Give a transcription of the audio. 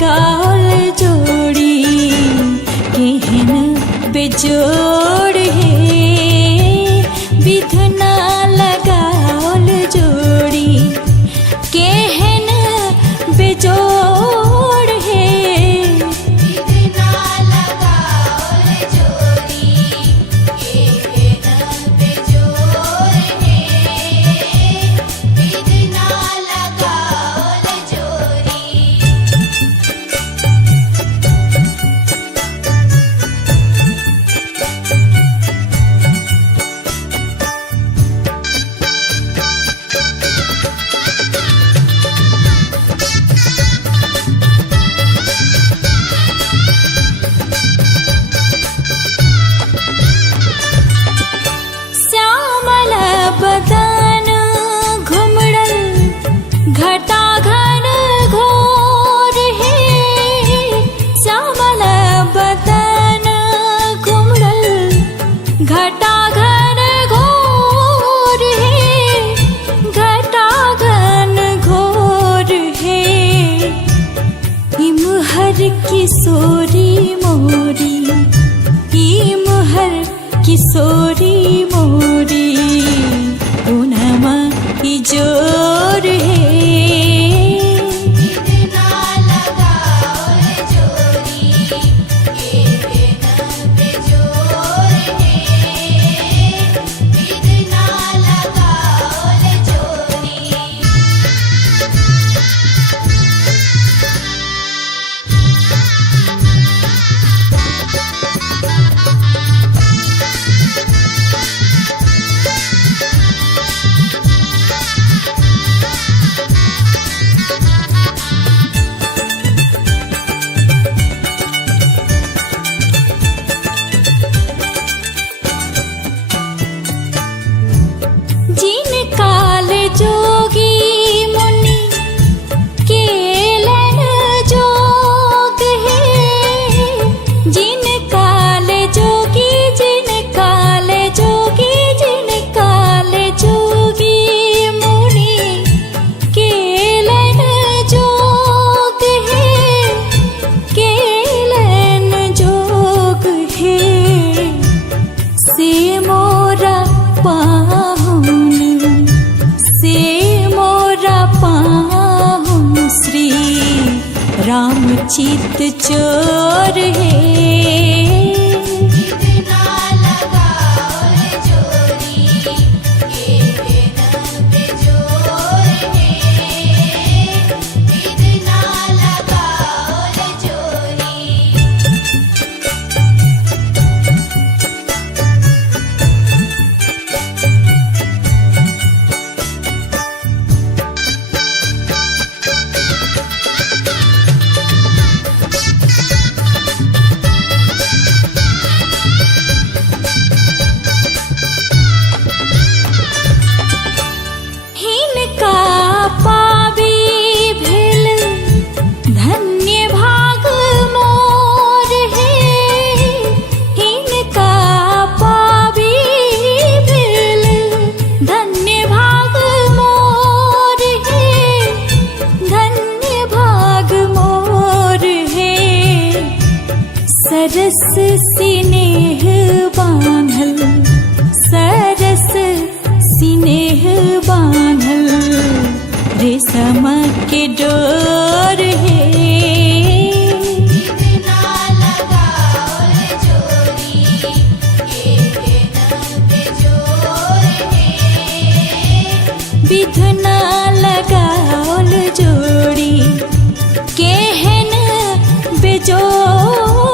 लगाओल जोड़ी केहन बेजोड़ है विधना लगाओल जोड़ी केहन बेजोड़ है विधना लगाओल जोड़ी केहन बेजोड़ है विधना लगाओल जोड़ी। श्यामल बदन घुमड़ल घटा घन घोर है श्यामल बदन घुमड़ल घटा घन घोर है घटा घन घोर है इमहर किशोरी मोरी इमहर किशोरी मोरी पूनमा जोर है विधना लगाओल जोड़ी केहन बेजोड़ है विधना लगाओल जोड़ी। जिन काल जोगी मुनि केलन जोग है जिन काल जोगी जिन काल जोगी जिन काल जोगी मुनि केलन जोग है केलन जोग है से मोरा पाहुन से मोरा पाहुन श्री रामचित चोर है विधना लगाओल जोड़ी केहन बेजोड़ है विधना लगाओल जोड़ी। हिनका पाबी भेल धन्य भाग मोर है हिनका पाबी भेल धन्य भाग मोर है धन्य भाग मोर है सरस स्नेह बांधल सरस स्नेह बांधल रेशम के डोर है विधना लगाओल जोड़ी केहन बेजोड़ है विधना लगाओल जोड़ी केहन बेजोड़